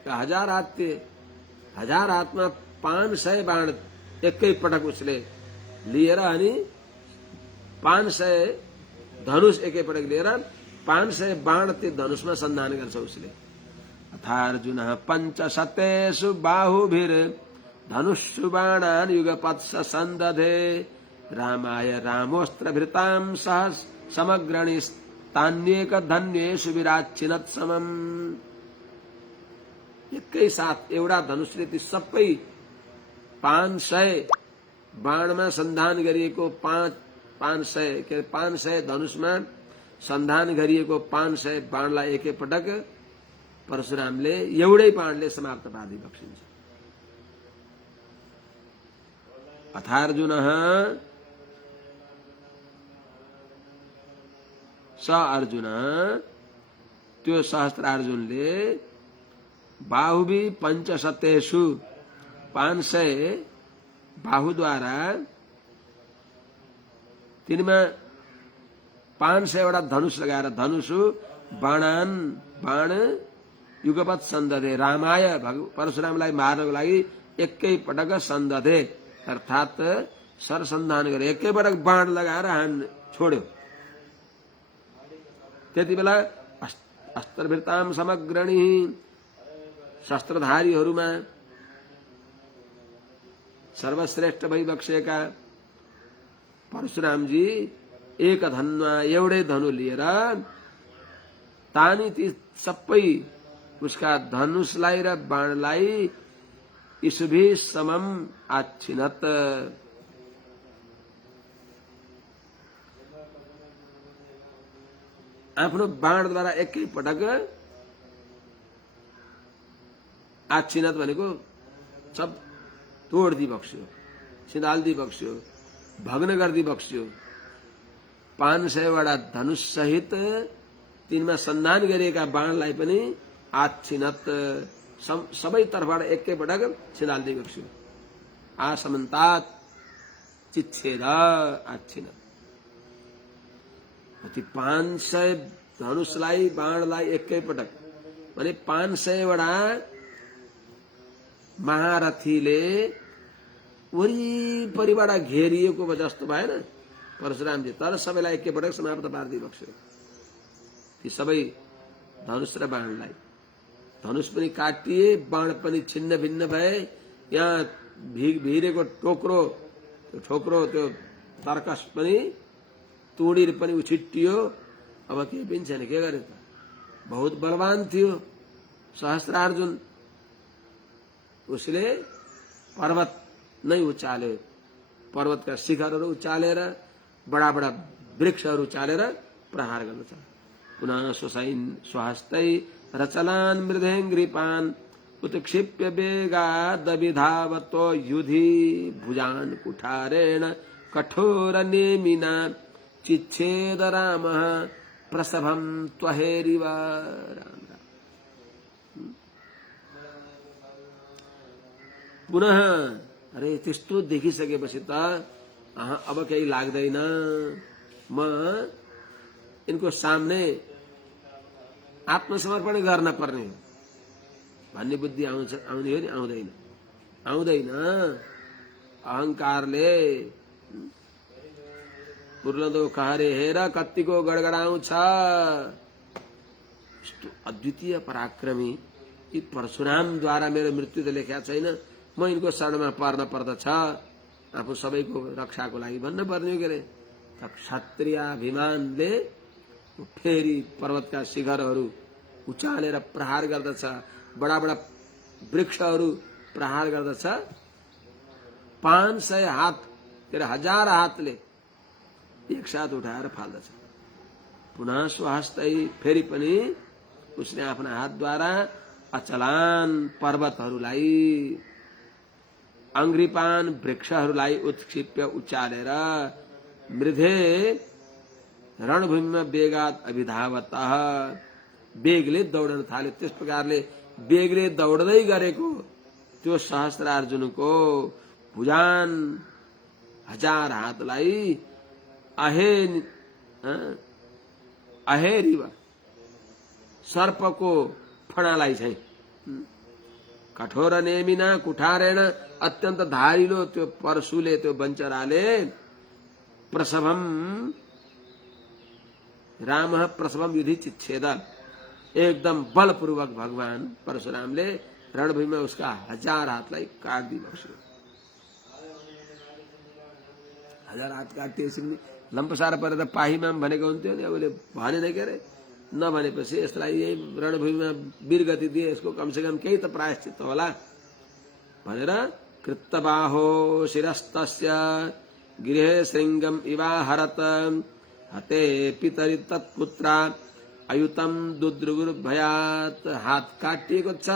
1000 हात थिए। 1000 हातमा 500 बाण एकै पटक उसले लिएर, अनि 500 धनुष एकै पटक लिएर 500 बाण त्यो धनुषमा सन्धान गर्छ उसले। अथार्जुन पञ्चशतेषु बाहुभिर धनुषु बाणान् युगपत्स सन्दधे रामाय रामोस्त्रभृतां सहस समग्रणिस्तान्येक धन्येषु विराच्छिनत् समम्। एकै साथ एउटा धनुषले ती सबै 500 बाणमा सन्धान गरिएको 500 धनुषमा सन्धान गरिएको 500 बाणलाई एकै पटक परशुरामले एउटै बाणले समाप्त पार्दै बक्सिन्छ। अथार्जुन स अर्जुन, त्यो सहस्त्रार्जुनले बाहुभि पञ्चशतेषु 500 बाहुद्वारा तिनीमा 500 वटा धनुष लगाएर धनुषु बाणान् बाण युगपत सन्दधे रामाय परशुरामलाई मार्नको लागि एकै पटक सन्दधे अर्थात सरसन्धान गरे। एकै पटक बाण लगाएर छोड्यो। त्यति बेला अस्त्रभृताम समग्रणी शस्त्रधारीहरूमा सर्वश्रेष्ठ भइबक्सेका परशुरामजी एक धनुमा एउटै धनु लिएर तानी ती सबै उसका धनुषलाई र बाणलाई इसुभि समम आच्छिनत। आफ्नो बाणद्वारा एकै पटक आच्छिनत भनेको सब तोड्दी बक्स्यो, सिधाल्दी बक्स्यो, भग्न गर्दी बक्स्यो। 500 वटा धनुष सहित तिनमा सन्धान गरिएका बाणलाई पनि आच्छिनत, सबै तर्फबाट एकै पटक सिधाल्दी बक्स्यो। आसमन्तात चिच्छेद आच्छिनत। ती 500 धनुषलाई बाणलाई एकै पटक भने 500 वटा महारथीले वरिपरिबाट घेरिएको जस्तो भएन परशुरामजी, तर सबैलाई एकैपटक समाप्त पार्दै बक्स्यो। ती सबै धनुष र बाणलाई, धनुष पनि काटिए, बाण पनि छिन्न भिन्न भए। यहाँ भिरेको टोक्रो, त्यो ठोक्रो, त्यो तर्कस पनि तोडेर पनि उछिट्टियो। अब केही पनि छैन, के गरे त? बहुत बलवान थियो सहस्त्रार्जुन। उसले पर्वत नै उचाल्यो, पर्वतका शिखरहरू उचालेर, बडा बडा वृक्षहरू उचालेर प्रहार गर्दछ। पुनः स्वहस्तै रचलान मृदेङ्ग्रिपान उत्क्षिप्य वेगादभिधावतो युधि भुजान कुठारेण कठोर नेमिना चिच्छेद रामः प्रसभं त्वहेरिव। पुनः अरे त्यस्तो देखिसकेपछि त अब केही लाग्दैन, म इनको सामने आत्मसमर्पण गर्न पर्ने हो भन्ने बुद्धि आउँछ, आउने हो नि? आउँदैन, आउँदैन। अहंकारले उर्लदो कहरे हेर कत्तिको गडगडाउँछ। अद्वितीय पराक्रमी यी परशुरामद्वारा मेरो मृत्यु त लेख्या छैन, म यिनको शरणमा पर्न पर्दछ, आफू सबैको रक्षाको लागि भन्नु पर्ने के अरे। क्षत्रियाभिमानले फेरि पर्वतका शिखरहरू उचालेर प्रहार गर्दछ, बडा बडा वृक्षहरू प्रहार गर्दछ। 500 हात के 1000 हातले एक साथ उठाएर फाल्दछ। पुनः स्वहस्तै फेरि पनि उसले आफ्ना हातद्वारा अचलान पर्वतहरूलाई, अंग्रिपान वृक्षहरूलाई उत्क्षिप्य उचालेर मृधे रणभूमिमा वेगात अभिधावतः वेगले दौडन थाल्यो। त्यस प्रकारले वेगले दौड्दै गरेको त्यो सहस्त्रार्जुनको भुजान 1000 हातलाई अहेरिव सर्पको फणालाई चाहिँ कठोर नेमिना कुठारेण अत्यन्त धारिलो त्यो परशुले, त्यो बञ्चराले प्रसभम राम प्रसभम युधि चिच्छेद, एकदम बलपूर्वक भगवान परशुरामले रणभूमिमा उसका 1000 हातलाई काट्दै बस्यो। 1000 हात काटिएपछि लम्पसार परेर पाहीमा भनेको हुन्थ्यो नि, उसले भनेन के अरे। नभनेपछि यसलाई यही रणभूमिमा वीरगति दिए, यसको कमसेकम केही त प्रायश्चित होला भनेर कृतबाहो शिरस्तस्य गृहे श्रृंगम इवाहरत हते पितरि तत्पुत्रा अयुतम दुद्रुगुर भयात। हात काटिएको छ,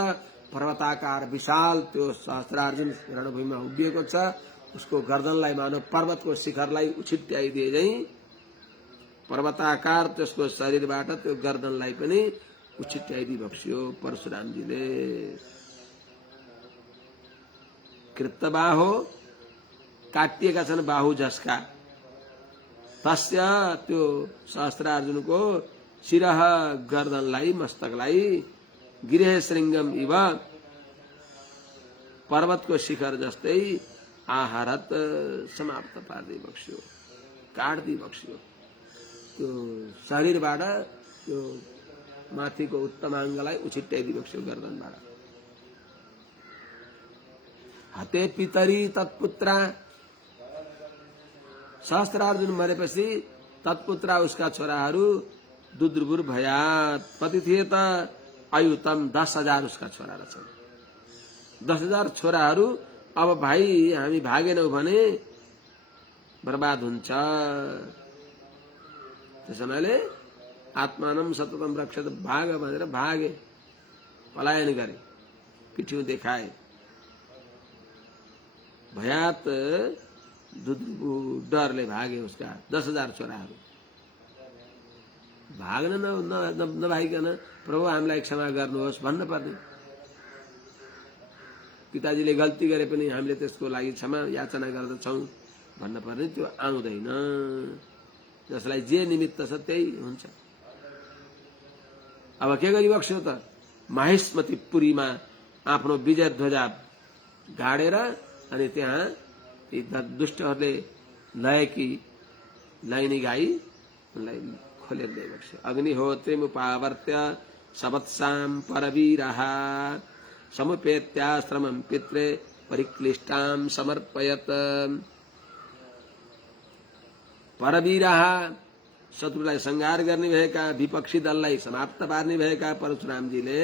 पर्वताकार विशाल त्यो सहस्त्रार्जुन रणभूमिमा उभिएको छ। उसको गर्दनलाई मानव पर्वतको शिखरलाई उछिट्याइदिए झैं पर्वताकार त्यसको शरीरबाट त्यो गर्दनलाई पनि उछिट्याइदिई बक्स्यो परशुरामजीले। कृतबाहो काटिएका छन् बाहु जसका, तस्य त्यो सहस्त्रार्जुनको शिरह गर्दनलाई, मस्तकलाई गृह श्रृंगम इव पर्वतको शिखर जस्तै आहरत समाप्त पार्दै बक्स्यो, काट्दै बक्स्यो। त्यो शरीरबाट त्यो माथिको उत्तमाङ्गलाई उछिट्याइदियो गर्दनबाट। हते पितरी तत्पुत्रा, सहस्त्रार्जुन मरेपछि तत्पुत्रा उसका छोराहरू दुर्दुर्बुर भयात। कति थिए त? अयुतम 10,000 उसका छोरा रहेछन्। 10,000 छोराहरू। अब भाइ हामी भागेनौ भने बर्बाद हुन्छ। त्यसैले आत्मानम सततम रक्षत, भाग भनेर भागे, पलायन गरे, पिठ्यौं देखाए। भयात डरले भागे उसका 10,000 छोराहरू। भाग्न नभाइकन प्रभु हामीलाई क्षमा गर्नुहोस् भन्न पर्ने। पिताजीले गल्ती गरे पनि हामीले त्यसको लागि क्षमा याचना गर्दछौं भन्न पर्ने। त्यो आउँदैन। जसलाई जे निमित्त छ त्यही हुन्छ। अब के गरिबक्स्यो त? माहिष्मतिपुरीमा आफ्नो विजय ध्वजा गाडेर अनि त्यहाँ ती दुष्टहरूले लयकी लाइनी गाई उनलाई खोलेर ल्याइबक्स्यो। अग्निहोत्रिमुपावर्त्य सवत्सां परवीरः समुपेत्याश्रमं पित्रे परिक्लिष्टां समर्पयत्। परवीरः शत्रुलाई संहार गर्ने भएका, विपक्षी दललाई समाप्त पार्ने भएका परशुरामजीले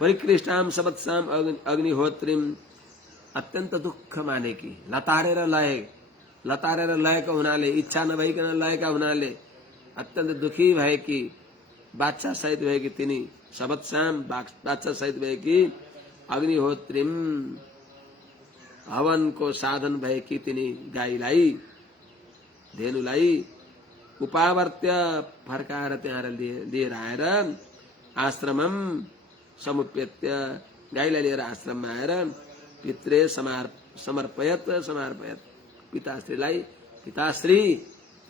परिक्लिष्टां सवत्सां अग्निहोत्रीम अत्यन्त दुःख मानेकी, लतारेर लयका हुनाले, इच्छा नभइकन लयका हुनाले अत्यन्त दुखी भएकी, बादशाह सहित भएकी तिनी सवत्सां बादशाह सहित भएकी अग्निहोत्रीम हवनको साधन भएकी तिनी गाईलाई, धेनुलाई उपावर्त्य फर्काएर त्यहाँ लिएर आएर आश्रमम समुपेत्य, गाईलाई लिएर आश्रममा आएर पित्रे समर्पयत पिताश्रीलाई, पिताश्री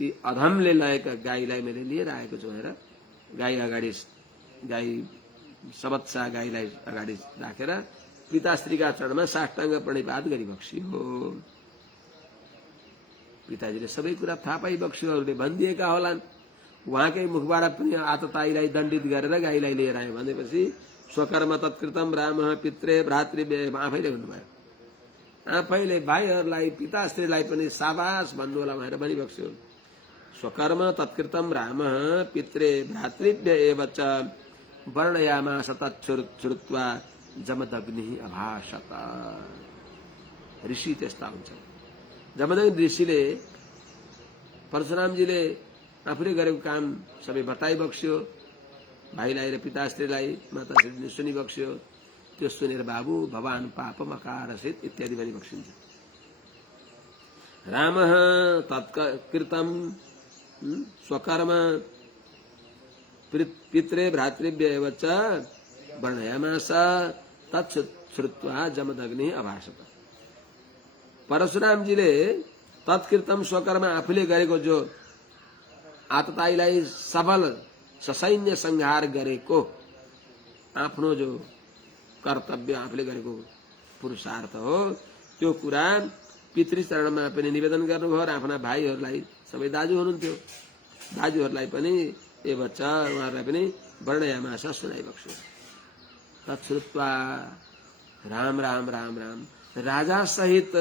ती अधमले लगेका गाईलाई मैले लिएर आएको छु भनेर गाई सवत्सा गाईलाई अगाडि राखेर पिताश्रीका चरणमा साष्टाङ्ग प्रणिपात गरिबक्सियो। पिताजीले सबै कुरा थाहा पाइबक्स्यो। अरूले भनिदिएका होलान्। उहाँकै मुखबाट पनि आतताईलाई दण्डित गरेर गाईलाई लिएर आयो भनेपछि स्वकर्म तत्कृतम राम पित्रे भ्रातृव्य आफैले भन्नुभयो। आफैले भाइहरूलाई पिताश्रीलाई पनि साबास भन्नु होला भनेर भनिबक्स्यो। स्वकर्म तत्कृतम राम पित्रे भ्रातृव्य एवच वर्णयामास तच्छ्रुत्वा जमदग्नि अभाषत। ऋषि त्यस्ता हुन्छ। जमदग्नि ऋषिले परशुरामजीले आफूले गरेको काम सबै बताइबक्स्यो। भाइलाई र पिताश्रीलाई माताश्रीले सुनिबक्स्यो। त्यो सुनेर बाबु भवान पापम अकारसित इत्यादि भनिबक्सिन्छ। राम तत्कृतम स्वकर्म पित्रे भ्रातृव्य एवच वर्णयामास तच्छ्रुत्वा जमदग्नि अभाषत। परशुरामजीले तत्कृतम स्वकर्म आफूले गरेको जो आतताईलाई सबल ससैन्य संहार गरेको आफ्नो जो कर्तव्य आफूले गरेको पुरुषार्थ हो त्यो कुरा पितृचरणमा पनि निवेदन गर्नुभयो र आफ्ना भाइहरूलाई, सबै दाजु हुनुहुन्थ्यो, दाजुहरूलाई पनि ए बच्चा उहाँहरूलाई पनि वर्णयामास सुनाइबक्स्यो। तच्छ्रुत्वा राम राम राम राम राजा सहित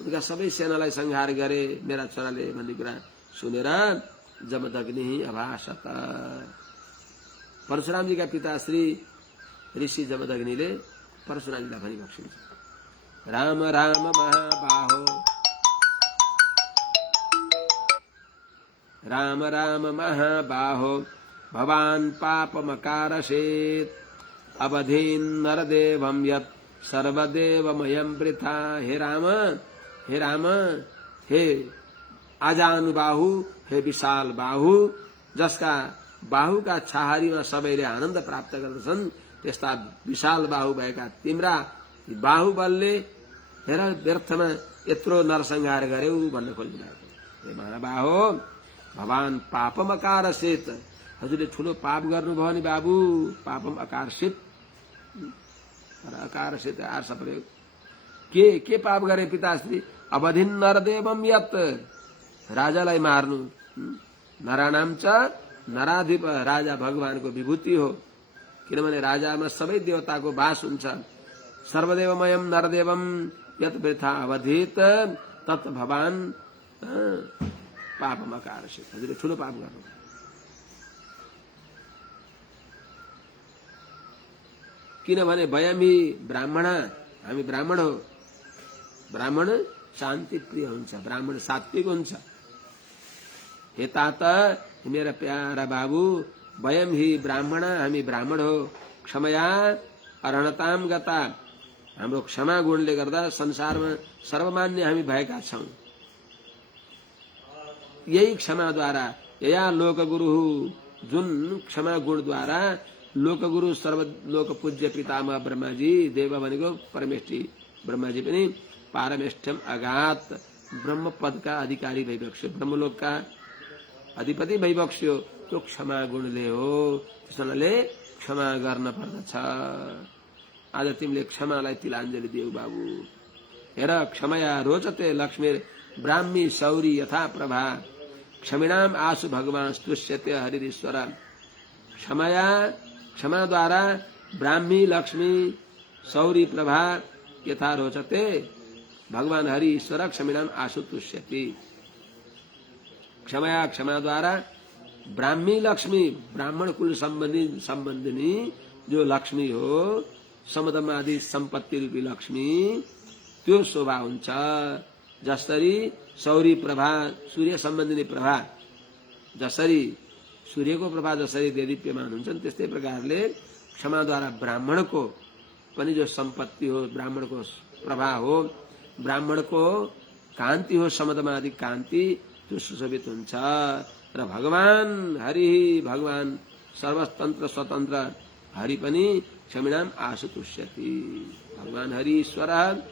उनका सबै सेनालाई संहार गरे मेरा छोराले भन्ने कुरा सुनेर जमदग्नि अभाषत। परशुरामजीका पिताश्री ऋषि जमदग्निले परशुरामजीलाई भनिबक्सिन्छ। राम राम महाबाहो, राम राम महाबाहो भवान् पापमकारसेत् अवधीन् नरदेवं यत् सर्वदेवमयं वृथा। हे राम, हे राम, हे आजानुबाहु, हे विशाल बाहु, जसका बाहुका छाहारीमा सबैले आनन्द प्राप्त गर्दछन्, त्यस्ता विशाल बाहु भएका तिम्रा बाहुबलले हेर व्यर्थमा यत्रो नरसंहार गर्यौ भन्न खोजिरहेको। हे महाबाहो भवान् पापम अकारसित, हजुरले ठूलो पाप गर्नुभयो नि बाबु। पापम अकारसित, अकारसित आर्ष प्रयोग। के पाप गरे पिताश्री? अवधिन नरदेवम यत्, राजालाई मार्नु, नराणाम च नराधिप, राजा भगवानको विभूति हो, किनभने राजामा सबै देवताको वास हुन्छ। सर्वदेवमयम नरदेवम यत वृथा अवधित तत् भवान पापम अकारसित। हजुरले ठूलो पाप गर्नु। किनभने वयम ही ब्राह्मण, हामी ब्राह्मण हो। ब्राह्मण शान्ति प्रिय हुन्छ, ब्राह्मण सात्विक हुन्छ। हे तात, मेरा प्यारा बाबु, वयम ही ब्राह्मण, हामी ब्राह्मण हो। क्षमया अरणताम गता, हाम्रो क्षमा गुणले गर्दा संसारमा सर्वमान्य हामी भएका छौं। यही क्षमाद्वारा यया लोकगुरु, जुन क्षमा गुणद्वारा लोकगुरु सर्वलोक पूज्य पितामह ब्रह्माजी, देव भनेको परमेष्ठी ब्रह्माजी पनि पारमेष्ठ्यम अगात, ब्रह्म पदका अधिकारी भइबक्स्यो, ब्रह्मलोकका अधिपति भइबक्स्यो। त्यो क्षमा गुणले हो। त्यसैले क्षमा गर्न पर्दछ। आज तिमीले क्षमालाई तिलाञ्जली दियौ बाबु। हेर, क्षमया रोचते लक्ष्मी ब्राह्मी सौरी यथा प्रभा, क्षमिणाम आशु भगवान स्तुष्यते हरिश्वर। क्षमया, क्षमाद्वारा ब्राह्मी लक्ष्मी सौरी प्रभा यथा रोचते भगवान हरि ईश्वर क्षमिणाम आशु तुष्यति। क्षमया, क्षमाद्वारा ब्राह्मी लक्ष्मी, ब्राह्मण कुल संबंधिनी जो लक्ष्मी हो, समदमादि सम्पत्ति रूपी लक्ष्मी, त्यो शोभा हुन्छ। जसरी सौरी प्रभा, सूर्य सम्बन्धिनी प्रभा, जसरी सूर्यको प्रभा जसरी देदीप्यमान हुन्छन्, त्यस्तै प्रकारले क्षमाद्वारा ब्राह्मणको पनि जो सम्पत्ति हो, ब्राह्मणको प्रभा हो, ब्राह्मणको कान्ति हो, समदमादि कान्ति, त्यो सुशोभित हुन्छ। र भगवान हरि, भगवान सर्वतन्त्र स्वतन्त्र हरि पनि क्षमिणाम आशु तुष्यति। भगवान हरि ईश्वर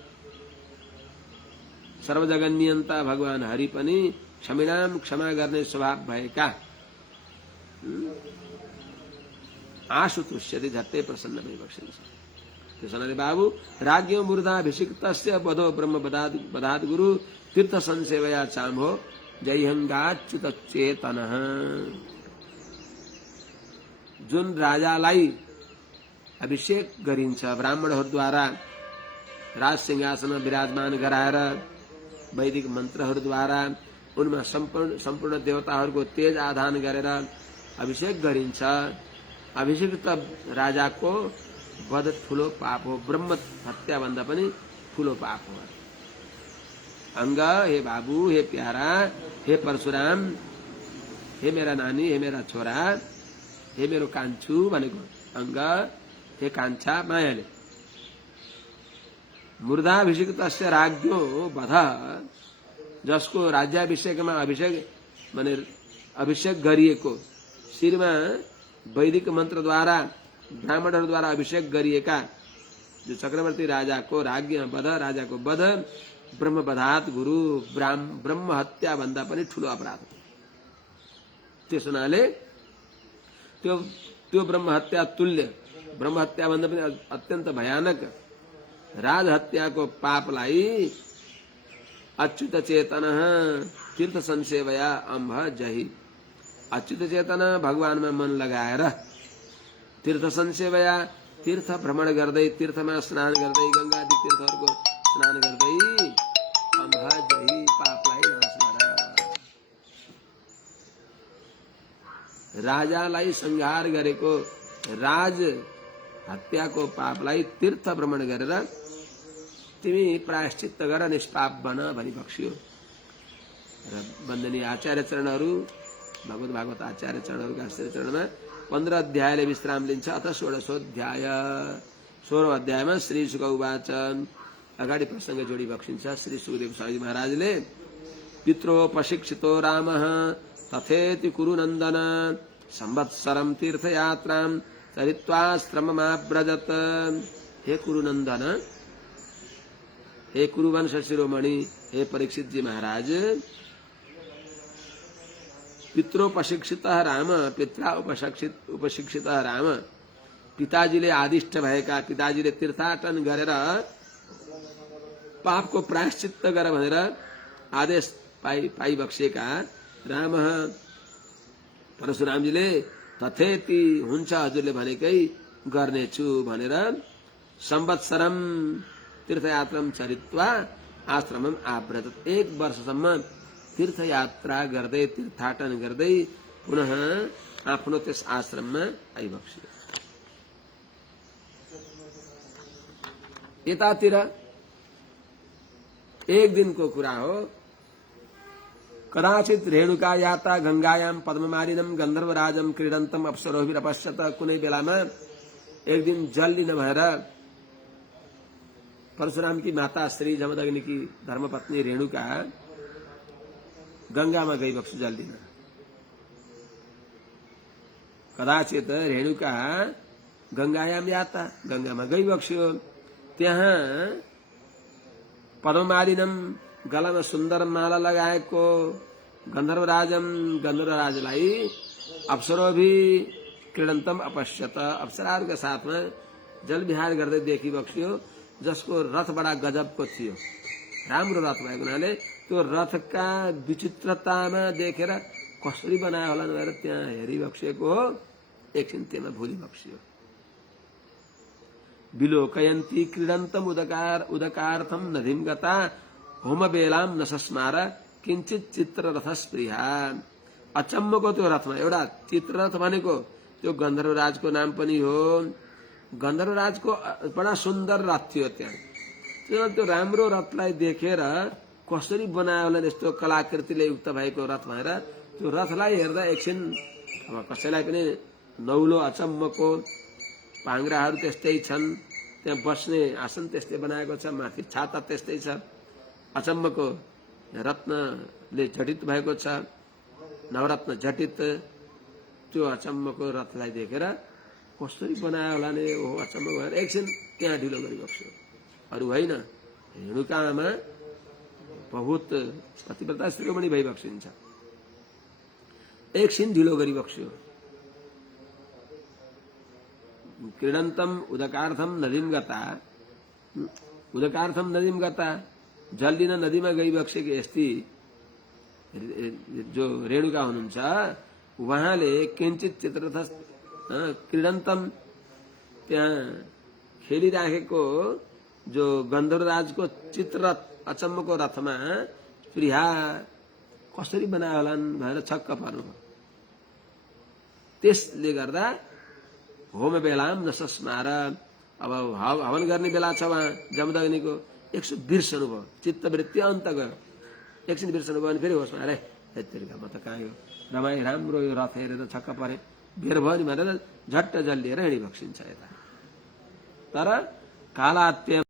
सर्वजगन्नियन्ता भगवान हरि पनि क्षमिणाम, क्षमा गर्ने स्वभाव भएका आशु तुष्यति, झट्टै प्रसन्न भइबक्सिन्छ। त्यसैले बाबु, राज्ञ मूर्धाभिषिक्तस्य बधो ब्रह्म बधाद गुरु तीर्थ संसेवया चाम्भो जयहंगाच्युत चेतनः। जुन राजालाई अभिषेक गरिन्छ ब्राह्मणहरूद्वारा, राज सिंहासनमा विराजमान गराएर वैदिक मन्त्रहरूद्वारा उनमा सम्पूर्ण देवताहरूको तेज आधान गरेर अभिषेक गरिन्छ। अभिषिक्त राजाको वध ठूलो पाप हो, ब्रह्म हत्या भन्दा पनि ठूलो पाप हो। अंग, हे बाबु, हे प्यारा, हे परशुराम, हे मेरा नानी, हे मेरा छोरा, हे मेरो कान्छू भनेको अंग, हे कान्छा मायाले। मूर्धाभिषिक्तस्य राज्ञो वध, जसको राज्याभिषेकमा अभिषेक गरिएको, शिरमा वैदिक मन्त्रद्वारा ब्राह्मणहरूद्वारा अभिषेक गरिएका जो चक्रवर्ती राजाको राज्ञ वध, राजाको वध ब्रह्म बधात गुरु, ब्रह्म हत्या भन्दा पनि ठूलो अपराध हो। त्यस हुनाले त्यो ब्रह्म हत्या तुल्य, ब्रह्म हत्या भन्दा पनि अत्यन्त भयानक राज हत्याको पापलाई अच्युत चेतन तीर्थ संसेवया अम्भ जहि। अच्युत चेतन भगवानमा मन लगाएर तीर्थ संसेवया, तीर्थ भ्रमण गर्दै, तीर्थमा स्नान गर्दै, गंगादि तीर्थहरूको स्नान गर्दै अम्भ जहि, पापलाई नाश गर। राजालाई संहार गरेको, राज हत्याको पापलाई तीर्थ भ्रमण गरेर तिमी प्रायश्चित्त गर, निष्पाप बन भनी बक्सियो। र वन्दनीय आचार्य चरणहरू, भगवत भागवत आचार्य चरणहरूका श्री चरणमा 15 अध्यायले विश्राम लिन्छ। अथ 16औं अध्यायमा श्री शुक उवाच, अगाडि प्रसंग जोडी बक्सिन्छ। श्री सुखदेव स्वामी महाराजले पित्रोपशिक्षितो रामः तथेति कुरुनन्दन संवत्सरं तीर्थयात्रां चरित्वाश्रममाव्रजत। हे कुरुनन्दन, हे कुरुवंश शिरोमणि, हे परीक्षित जी महाराज, पित्रोपशिक्षितः राम, पित्रा उपशिक्षितः राम, पिताजीले आदिष्ट भएका, पिताजीले तीर्थाटन गरेर पापको प्रायश्चित्त गर भनेर आदेश पाइबक्सेका राम, परशुरामजीले तथेति हुन्छ हजुरले भनेकै गर्नेछु भनेर संवत्सरम तीर्थयात्रम चरित्वा आश्रमम आव्रत। 1 वर्षसम्म तीर्थयात्रा गर्दै तीर्थाटन गर्दै पुनः आफ्नो त्यस आश्रममा आइबक्सियो। यतातिर एक दिनको कुरा हो, कदाचित रेणुका यात्रा गंगायाम पद्ममालिनम गन्धर्वराजम क्रीडन्तम अप्सरोभिरपश्यत। कुनै बेलामा एक दिन जल लिन भएर परशुराम की माता श्री जमदग्नि की धर्मपत्नी रेणुका गंगामा गइबक्सु जल लिन। कदाचित रेणुका गंगायाम यात्रा, गंगामा गइबक्स्यो। त्यहाँ पद्ममालिनम गलामा सुन्दर माला लगाएको गन्धर्वराजम गन्धर्वराजलाई अप्सरोभी क्रीडन्तम अपश्यत। अप्सराहरूका साथमा जलविहार गर्दै देखिबक्स्यो, जसको रथ बडा गजबको थियो। राम्रो रथ भएको हुनाले त्यो रथका विचित्रतामा देखेर कसरी बनायो होला भनेर त्यहाँ हेरिबक्सेको हो। एकछिन त्यहाँ भुलिबक्स्यो। विलोकयन्ती क्रीडन्तम उदकार्थम नदीम गता होम बेलाम नसस्मार किंचित चित्र रथ स्पृहा। अचम्मको त्यो रथमा एउटा चित्ररथ भनेको त्यो गन्धर्वराजको नाम पनि हो। गन्धर्वराजको बडा सुन्दर रथ थियो त्यहाँ। त्यो राम्रो रथलाई देखेर कसरी बनायो होला यस्तो कलाकृतिले युक्त भएको रथ भनेर त्यो रथलाई हेर्दा एकछिन अब कसैलाई पनि नौलो अचम्मको। पाङ्ग्राहरू त्यस्तै छन्, त्यहाँ बस्ने आसन त्यस्तै बनाएको छ, माथि छाता त्यस्तै छ। अचम्मको रत्नले जडित भएको छ, नवरत्न जटित। त्यो अचम्मको रथलाई देखेर कसरी बनायो होला नि, ओ अचम्म भएर एकछिन त्यहाँ ढिलो गरिबक्स्यो। अरू होइन, रेणुकामा बहुत पतिव्रता शिरोमणि भइबक्सिन्छ। एकछिन ढिलो गरिबक्स्यो। क्रीडन्तम उदकार्थम नदीम गता, उदकार्थम नदीम गता, जल लिन नदीमा गइबक्सेकी यस्ती जो रेणुका हुनुहुन्छ उहाँले किंचित चित्ररथ क्रीडन्तम त्यहाँ खेलिराखेको जो गन्धर्वराजको चित्ररथ अचम्मको रथमा प्रिया कसरी बनायो होला भनेर छक्क पर्नुभयो। त्यसले गर्दा होम बेलाम नसस्मार, अब हवन गर्ने बेला छ वहाँ जमदग्निको, एकछिन बिर्सनु भयो, चित्तवृत्ति अन्त गयो। एकछिन बिर्सनु भयो भने फेरि होसमा अरे यतिका म त कहाँ यो रमाई राम्रो यो रथ हेरेर छक्क परे, बेर भयो नि भनेर झट्ट जल लिएर हिँडिबक्सिन्छ यता। तर कालात्य